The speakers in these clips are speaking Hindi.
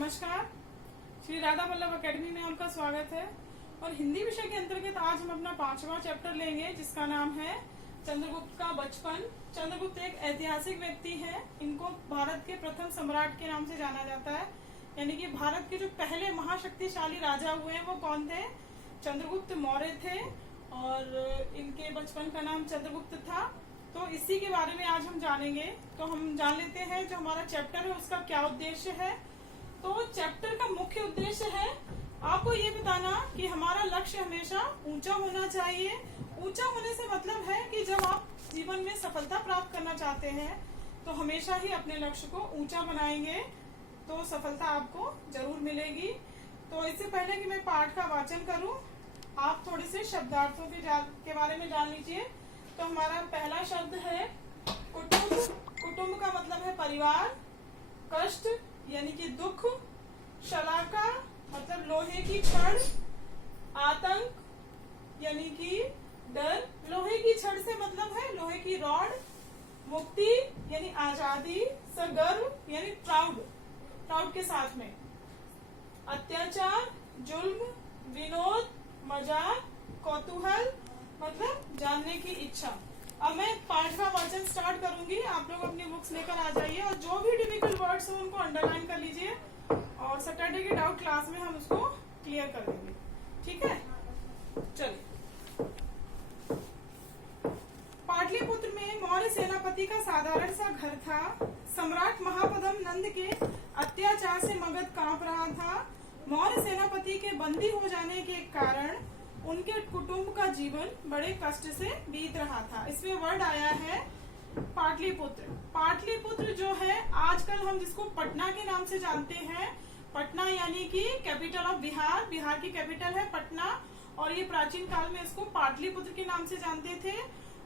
नमस्कार। श्री राधा वल्लभ अकेडमी में आपका स्वागत है। और हिंदी विषय के अंतर्गत आज हम अपना 5वां चैप्टर लेंगे, जिसका नाम है चंद्रगुप्त का बचपन। चंद्रगुप्त एक ऐतिहासिक व्यक्ति है। इनको भारत के प्रथम सम्राट के नाम से जाना जाता है, यानी कि भारत के जो पहले महाशक्तिशाली राजा हुए हैं वो कौन थे? चंद्रगुप्त मौर्य थे। और इनके बचपन का नाम चंद्रगुप्त था। तो इसी के बारे में आज हम जानेंगे। तो हम जान लेते हैं जो हमारा चैप्टर है उसका क्या उद्देश्य है। तो चैप्टर का मुख्य उद्देश्य है आपको ये बताना कि हमारा लक्ष्य हमेशा ऊंचा होना चाहिए। ऊंचा होने से मतलब है कि जब आप जीवन में सफलता प्राप्त करना चाहते हैं तो हमेशा ही अपने लक्ष्य को ऊंचा बनाएंगे तो सफलता आपको जरूर मिलेगी। तो इससे पहले कि मैं पाठ का वाचन करूं, आप थोड़े से शब्दार्थों के बारे में जान लीजिए। तो हमारा पहला शब्द है कुटुंब। कुटुंब का मतलब है परिवार। कष्ट यानी कि दुख। शलाका मतलब लोहे की छड़। आतंक यानी कि डर। लोहे की छड़ से मतलब है लोहे की रॉड। मुक्ति यानी आजादी। सगर्व यानी प्राउड, प्राउड के साथ में। अत्याचार, जुल्म। विनोद, मजाक। कौतूहल मतलब जानने की इच्छा। अब मैं पाठ का वाचन स्टार्ट करूंगी, आप लोग अपनी बुक्स लेकर आ जाइए और जो भी डिफिकल्ट वर्ड्स हो उनको अंडरलाइन कर लीजिए और सैटरडे के डाउट क्लास में हम उसको क्लियर कर देंगे। ठीक है, चलिए। पाटलिपुत्र में मौर्य सेनापति का साधारण सा घर था। सम्राट महापद्म नंद के अत्याचार से मगध कांप रहा था। मौर्य सेनापति के बंदी हो जाने के कारण उनके कुटुंब का जीवन बड़े कष्ट से बीत रहा था। इसमें वर्ड आया है पाटलिपुत्र। पाटलिपुत्र जो है आजकल हम जिसको पटना के नाम से जानते हैं। पटना यानी कि कैपिटल ऑफ बिहार। बिहार की कैपिटल है पटना। और ये प्राचीन काल में इसको पाटलिपुत्र के नाम से जानते थे।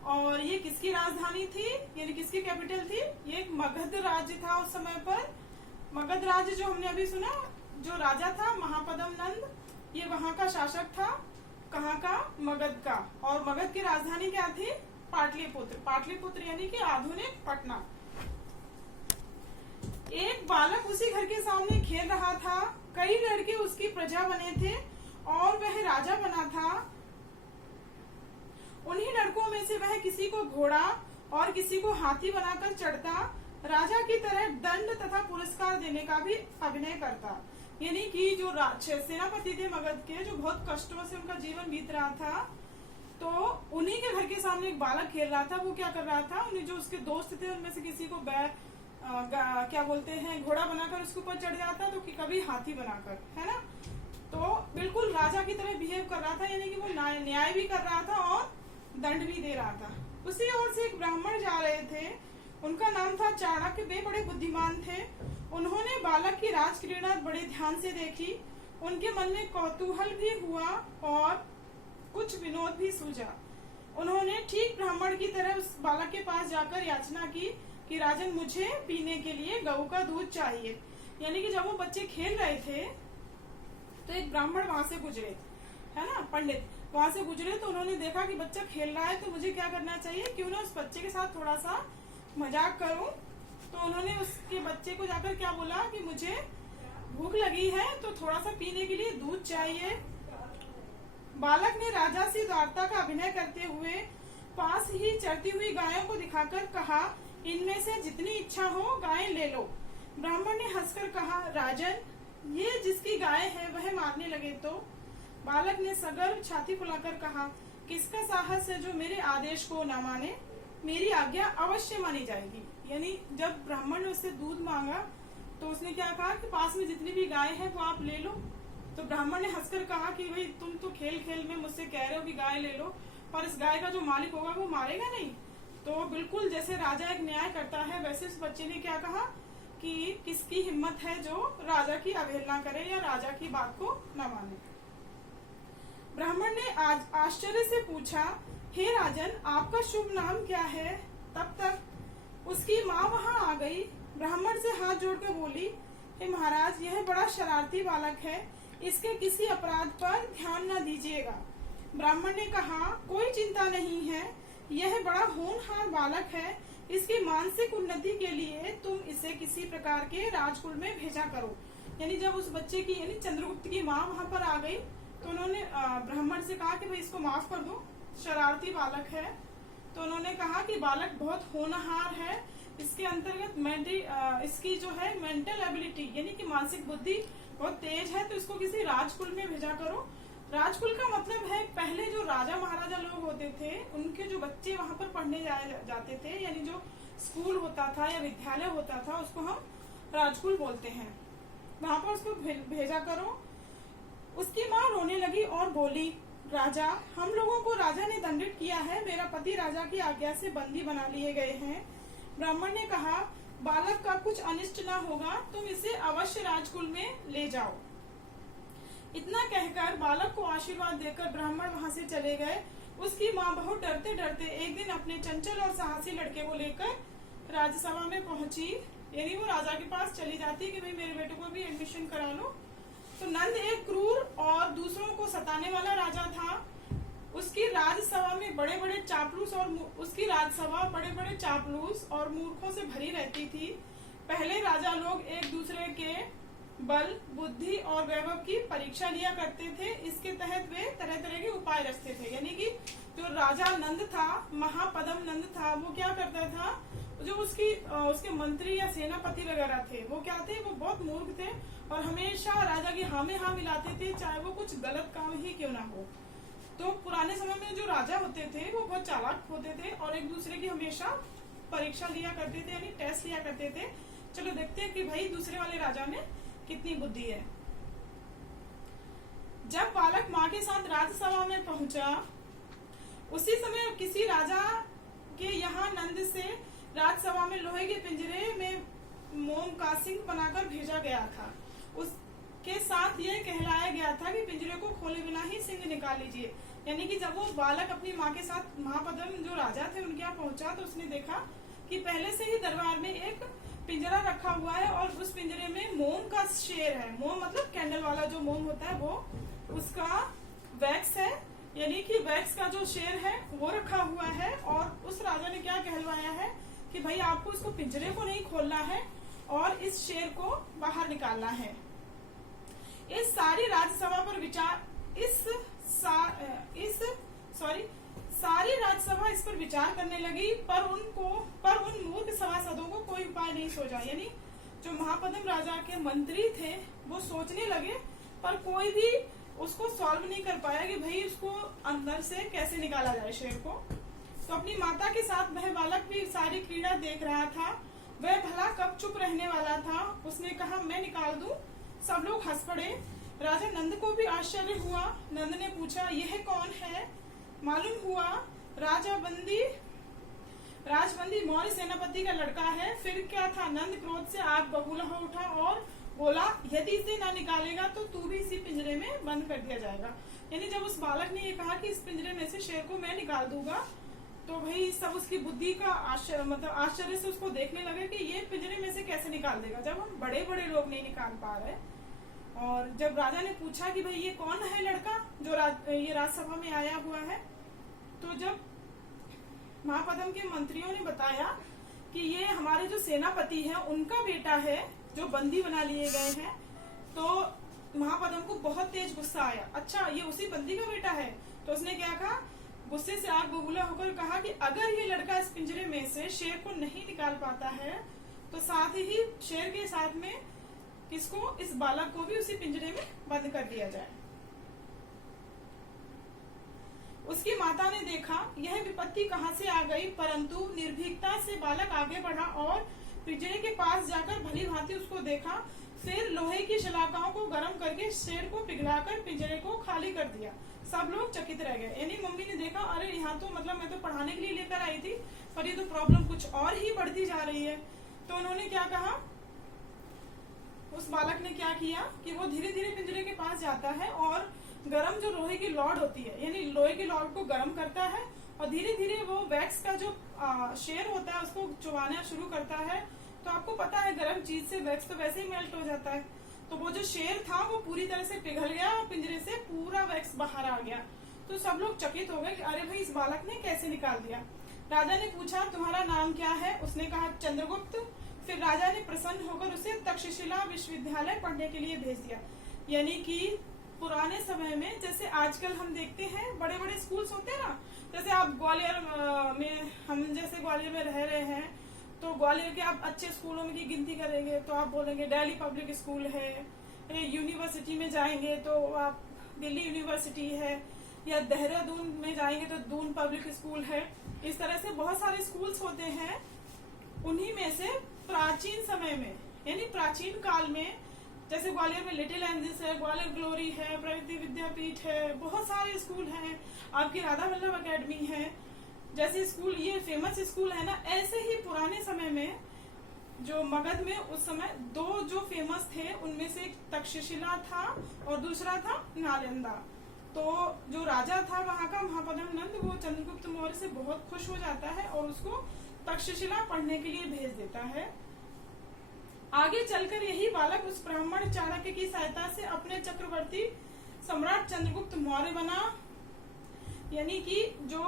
और ये किसकी राजधानी थी, यानी किसकी कैपिटल थी? ये एक मगध राज्य था उस समय पर। मगध राज्य जो हमने अभी सुना, जो राजा था महापद्म नंद, ये वहां का शासक था। कहाँ का? मगध का। और मगध की राजधानी क्या थी? पाटलिपुत्र। पाटलिपुत्र यानी कि आधुनिक पटना। एक बालक उसी घर के सामने खेल रहा था। कई लड़के उसकी प्रजा बने थे और वह राजा बना था। उन्हीं लड़कों में से वह किसी को घोड़ा और किसी को हाथी बनाकर चढ़ता, राजा की तरह दंड तथा पुरस्कार देने का भी अभिनय करता। यानी कि जो सेनापति थे मगध के, जो बहुत कष्टों से उनका जीवन बीत रहा था, तो उन्हीं के घर के सामने एक बालक खेल रहा था। वो क्या कर रहा था, उन्हें जो उसके दोस्त थे उनमें से किसी को क्या बोलते हैं, घोड़ा बनाकर उसके ऊपर चढ़ जाता, तो कभी हाथी बनाकर, है ना। तो बिल्कुल राजा की तरह बिहेव कर रहा था, यानी कि वो न्याय भी कर रहा था और दंड भी दे रहा था। उसी ओर से एक ब्राह्मण जा रहे थे। उनका नाम था चाणक्य। वे बड़े बुद्धिमान थे। उन्होंने बालक की राजक्रीड़ा बड़े ध्यान से देखी। उनके मन में कौतूहल भी हुआ और कुछ विनोद भी सूझा। उन्होंने ठीक ब्राह्मण की तरह उस बालक के पास जाकर याचना की कि राजन, मुझे पीने के लिए गऊ का दूध चाहिए। यानी कि जब वो बच्चे खेल रहे थे तो एक ब्राह्मण वहां से गुजरे, है ना, पंडित वहां से गुजरे। तो उन्होंने देखा कि बच्चा खेल रहा है, तो मुझे क्या करना चाहिए, क्यों ना उस बच्चे के साथ थोड़ा सा मजाक करूं। तो उन्होंने उसके बच्चे को जाकर क्या बोला कि मुझे भूख लगी है तो थोड़ा सा पीने के लिए दूध चाहिए। बालक ने राजा से उदारता का अभिनय करते हुए पास ही चरती हुई गायों को दिखाकर कहा, इनमें से जितनी इच्छा हो गायें ले लो। ब्राह्मण ने हंसकर कहा, राजन, ये जिसकी गाय है वह मारने लगे तो? बालक ने सगर्व छाती फुलाकर कहा, किसका साहस है जो मेरे आदेश को न माने? मेरी आज्ञा अवश्य मानी जाएगी। यानी जब ब्राह्मण ने उससे दूध मांगा तो उसने क्या कहा कि पास में जितनी भी गाय है वो आप ले लो। तो ब्राह्मण ने हंसकर कहा कि भाई, तुम तो खेल खेल में मुझसे कह रहे हो कि गाय ले लो, पर इस गाय का जो मालिक होगा वो मारेगा नहीं। तो बिल्कुल जैसे राजा एक न्याय करता है, वैसे उस बच्चे ने क्या कहा कि किसकी हिम्मत है जो राजा की अवहेलना करे या राजा की बात को न माने। ब्राह्मण ने आश्चर्य से पूछा, हे राजन, आपका शुभ नाम क्या है? तब तक उसकी माँ वहाँ आ गई। ब्राह्मण से हाथ जोड़कर बोली, हे महाराज, यह बड़ा शरारती बालक है, इसके किसी अपराध पर ध्यान न दीजिएगा। ब्राह्मण ने कहा, कोई चिंता नहीं है, यह बड़ा होनहार बालक है, इसकी मानसिक उन्नति के लिए तुम इसे किसी प्रकार के राजकुल में भेजा करो। यानी जब उस बच्चे की यानी चंद्रगुप्त की माँ वहां पर आ गई तो उन्होंने ब्राह्मण से कहा कि भाई इसको माफ कर दो, शरारती बालक है। तो उन्होंने कहा कि बालक बहुत होनहार है, इसके अंतर्गत इसकी जो है मेंटल एबिलिटी यानी कि मानसिक बुद्धि बहुत तेज है, तो इसको किसी राजकुल में भेजा करो। राजकुल का मतलब है पहले जो राजा महाराजा लोग होते थे उनके जो बच्चे वहां पर पढ़ने जाते थे, यानी जो स्कूल होता था या विद्यालय होता था उसको हम राजकुल बोलते हैं, वहां पर उसको भेजा करो। उसकी माँ रोने लगी और बोली, राजा, हम लोगों को राजा ने दंडित किया है, मेरा पति राजा की आज्ञा से बंदी बना लिए गए हैं। ब्राह्मण ने कहा, बालक का कुछ अनिष्ट न होगा, तुम इसे अवश्य राजकुल में ले जाओ। इतना कहकर बालक को आशीर्वाद देकर ब्राह्मण वहां से चले गए। उसकी माँ बहुत डरते डरते एक दिन अपने चंचल और साहसी लड़के को लेकर राज्यसभा में पहुंची, यानी वो राजा के पास चली जाती कि भाई मेरे बेटे को भी एडमिशन करा लो। तो नंद एक क्रूर और दूसरों को सताने वाला राजा था। उसकी राजसभा में बड़े बड़े चापलूस और मूर्खों से भरी रहती थी। पहले राजा लोग एक दूसरे के बल, बुद्धि और वैभव की परीक्षा लिया करते थे। इसके तहत वे तरह तरह के उपाय रचते थे। यानी कि जो राजा नंद था, महापदम नंद था, वो क्या करता था, जो उसके मंत्री या सेनापति वगैरह थे वो क्या थे, वो बहुत मूर्ख थे और हमेशा राजा की हाँ में हाँ मिलाते थे, चाहे वो कुछ गलत काम ही क्यों ना हो। तो पुराने समय में जो राजा होते थे वो बहुत चालाक होते थे और एक दूसरे की हमेशा परीक्षा लिया करते थे, यानी टेस्ट लिया करते थे। चलो देखते हैं कि भाई दूसरे वाले राजा में कितनी बुद्धि है। जब बालक माँ के साथ राज्यसभा में पहुंचा, उसी समय किसी राजा के यहाँ नंद से राज्यसभा में लोहे के पिंजरे में मोम का सिंह बनाकर भेजा गया था। उसके साथ यह कहलाया गया था कि पिंजरे को खोले बिना ही सिंह निकाल लीजिए। यानी कि जब वो बालक अपनी माँ के साथ महापद्म जो राजा थे उनके यहाँ पहुंचा तो उसने देखा कि पहले से ही दरबार में एक पिंजरा रखा हुआ है और उस पिंजरे में मोम का शेर है। मोम मतलब कैंडल वाला जो मोम होता है वो उसका वैक्स है, यानी कि वैक्स का जो शेर है वो रखा हुआ है। और उस राजा ने क्या कहलवाया है कि भाई आपको इसको पिंजरे को नहीं खोलना है और इस शेर को बाहर निकालना है। इस सारी राज्यसभा पर सारी राज्यसभा इस पर विचार करने लगी, पर उन मूर्ख सभासदों को कोई उपाय नहीं सोचा। यानी जो महापद्म राजा के मंत्री थे वो सोचने लगे पर कोई भी उसको सॉल्व नहीं कर पाया कि भाई उसको अंदर से कैसे निकाला जाए शेर को। तो अपनी माता के साथ वह बालक भी सारी क्रीड़ा देख रहा था। वह भला कब चुप रहने वाला था। उसने कहा, मैं निकाल दूं। सब लोग हंस पड़े। राजा नंद को भी आश्चर्य हुआ। नंद ने पूछा, यह कौन है? मालूम हुआ राजबंदी मौर्य सेनापति का लड़का है। फिर क्या था, नंद क्रोध से आग बबूला हो उठा और बोला, यदि इसे ना निकालेगा तो तू भी इसी पिंजरे में बंद कर दिया जाएगा। यानी जब उस बालक ने ये कहा कि इस पिंजरे में से शेर को मैं निकाल दूंगा तो भाई सब उसकी बुद्धि का आश्चर्य से उसको देखने लगे कि ये पिंजरे में से कैसे निकाल देगा जब हम बड़े बड़े लोग नहीं निकाल पा रहे। और जब राजा ने पूछा कि भाई ये कौन है लड़का जो ये राज्यसभा में आया हुआ है, तो जब महापद्म के मंत्रियों ने बताया कि ये हमारे जो सेनापति है उनका बेटा है जो बंदी बना लिए गए हैं, तो महापद्म को बहुत तेज गुस्सा आया। अच्छा, ये उसी बंदी का बेटा है? तो उसने क्या कहा, गुस्से से आग बबूला होकर कहा कि अगर ये लड़का इस पिंजरे में से शेर को नहीं निकाल पाता है तो साथ ही शेर के साथ में किसको, इस बालक को भी उसी पिंजरे में बंद कर दिया जाए। उसकी माता ने देखा यह विपत्ति कहां से आ गई, परंतु निर्भीकता से बालक आगे बढ़ा और पिंजरे के पास जाकर भली भांति उसको देखा। फिर लोहे की शलाकाओं को गर्म करके शेर को पिघलाकर पिंजरे को खाली कर दिया। सब लोग चकित रह गए। यानी मम्मी ने देखा, अरे यहाँ तो मतलब मैं तो पढ़ाने के लिए लेकर आई थी पर ये तो प्रॉब्लम कुछ और ही बढ़ती जा रही है। तो उन्होंने क्या कहा, उस बालक ने क्या किया कि वो धीरे धीरे पिंजरे के पास जाता है और गरम जो लोहे की लॉड होती है, यानी लोहे की लॉड को गरम करता है और धीरे धीरे वो वैक्स का जो शेर होता है उसको चुबाना शुरू करता है। तो आपको पता है गरम चीज से वैक्स तो वैसे ही मेल्ट हो जाता है। तो वो जो शेर था वो पूरी तरह से पिघल गया और पिंजरे से पूरा वैक्स बाहर आ गया। तो सब लोग चकित हो गए कि अरे भाई इस बालक ने कैसे निकाल दिया। राजा ने पूछा तुम्हारा नाम क्या है? उसने कहा चंद्रगुप्त। फिर राजा ने प्रसन्न होकर उसे तक्षशिला विश्वविद्यालय पढ़ने के लिए भेज दिया। यानी कि पुराने समय में जैसे आजकल हम देखते हैं बड़े बड़े स्कूल्स होते हैं ना, जैसे आप ग्वालियर में, हम जैसे ग्वालियर में रह रहे हैं तो ग्वालियर के आप अच्छे स्कूलों में की गिनती करेंगे तो आप बोलेंगे दिल्ली पब्लिक स्कूल है, यूनिवर्सिटी में जाएंगे तो आप दिल्ली यूनिवर्सिटी है, या देहरादून में जाएंगे तो दून पब्लिक स्कूल है। इस तरह से बहुत सारे स्कूल्स होते हैं। उन्हीं में से प्राचीन समय में यानी प्राचीन काल में जैसे ग्वालियर में लिटिल एंजल्स है, ग्वालियर ग्लोरी है, प्रगति विद्यापीठ है, बहुत सारे स्कूल हैं, आपकी राधा वल्लभ अकेडमी है, जैसे स्कूल ये फेमस स्कूल है ना। ऐसे ही पुराने समय में जो मगध में उस समय दो जो फेमस थे उनमें से एक तक्षशिला था और दूसरा था नालंदा। तो जो राजा था वहां का महापद्म नंद, वो चंद्रगुप्त मौर्य से बहुत खुश हो जाता है और उसको तक्षशिला पढ़ने के लिए भेज देता है। आगे चलकर यही बालक उस ब्राह्मण चाणक्य की सहायता से अपने चक्रवर्ती सम्राट चंद्रगुप्त मौर्य बना। यानी कि जो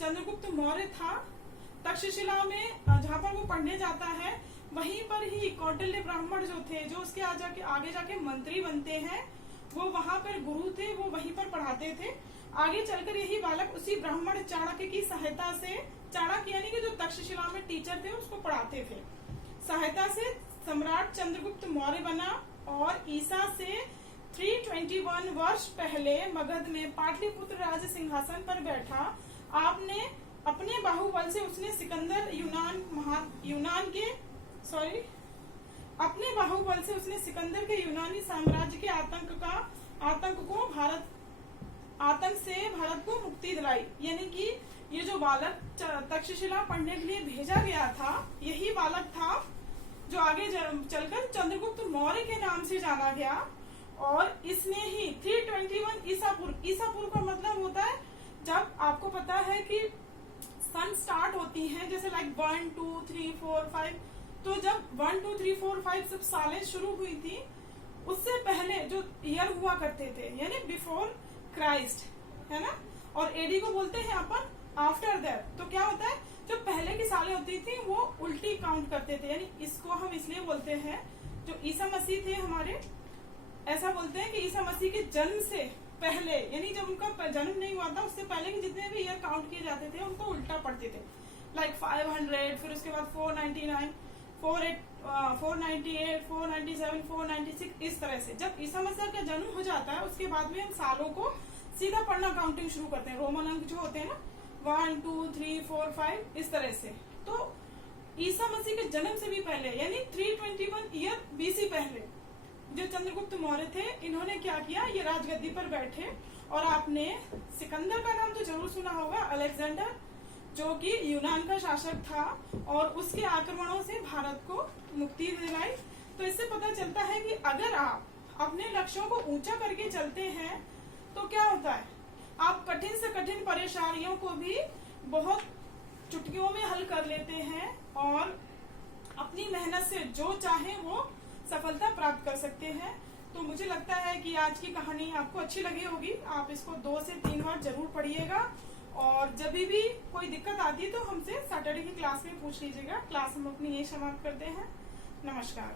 चंद्रगुप्त मौर्य था तक्षशिला में जहाँ पर वो पढ़ने जाता है वहीं पर ही कौटिल्य ब्राह्मण जो थे, जो उसके आगे जाके मंत्री बनते हैं, वो वहां पर गुरु थे, वो वहीं पर पढ़ाते थे। आगे चलकर यही बालक उसी ब्राह्मण चाणक्य की सहायता से, चाणक्य यानी कि जो तक्षशिला में टीचर थे उसको पढ़ाते थे, सहायता से सम्राट चंद्रगुप्त मौर्य बना और ईसा से 321 वर्ष पहले मगध में पाटलिपुत्र राज सिंहासन पर बैठा। आपने अपने बाहुबल से उसने सिकंदर अपने बाहुबल से उसने सिकंदर के यूनानी साम्राज्य के आतंक से भारत को मुक्ति दिलाई। यानी कि ये जो बालक तक्षशिला पढ़ने के लिए भेजा गया था, यही बालक था जो आगे चलकर चंद्रगुप्त मौर्य के नाम से जाना गया। और इसने ही 321 ईसापुर का मतलब होता है जब आपको पता है कि सन स्टार्ट होती हैं, जैसे लाइक 1 2 3 4 5, तो जब 1 2 3 4 5 सब सालें शुरू हुई थी उससे पहले जो ईयर हुआ करते थे यानी बिफोर क्राइस्ट, है ना। और एडी को बोलते हैं अपन आफ्टर दैट। तो क्या होता है, जो पहले की सालें होती थी वो उल्टी काउंट करते थे, यानी इसको हम इसलिए बोलते हैं, जो ईसा मसीह थे हमारे, ऐसा बोलते हैं कि ईसा मसीह के जन्म से पहले, यानी जब उनका जन्म नहीं हुआ था उससे पहले के जितने भी ईयर काउंट किए जाते थे उनको उल्टा पढ़ते थे। लाइक 500, फिर उसके बाद 499, 498, 497, 496, इस तरह से। जब ईसा मसीह का जन्म हो जाता है उसके बाद में हम सालों को सीधा पढ़ना काउंटिंग शुरू करते हैं, रोमन अंक जो होते हैं ना 1 2 3 4 5 इस तरह से। तो ईसा मसीह के जन्म से भी पहले यानी 321 ईयर बीसी पहले जो चंद्रगुप्त मौर्य थे, इन्होंने क्या किया, ये राजगद्दी पर बैठे और आपने सिकंदर का नाम तो जरूर सुना होगा, अलेक्जेंडर, जो कि यूनान का शासक था और उसके आक्रमणों से भारत को मुक्ति दिलाई। तो इससे पता चलता है कि अगर आप अपने लक्ष्यों को ऊंचा करके चलते हैं तो क्या होता है, आप कठिन से कठिन परेशानियों को भी बहुत चुटकियों में हल कर लेते हैं और अपनी मेहनत से जो चाहे वो सफलता प्राप्त कर सकते हैं। तो मुझे लगता है कि आज की कहानी आपको अच्छी लगी होगी। आप इसको 2 से 3 बार जरूर पढ़िएगा और जब भी कोई दिक्कत आती है तो हमसे सैटरडे की क्लास में पूछ लीजिएगा। क्लास हम अपनी यही समाप्त करते हैं। नमस्कार।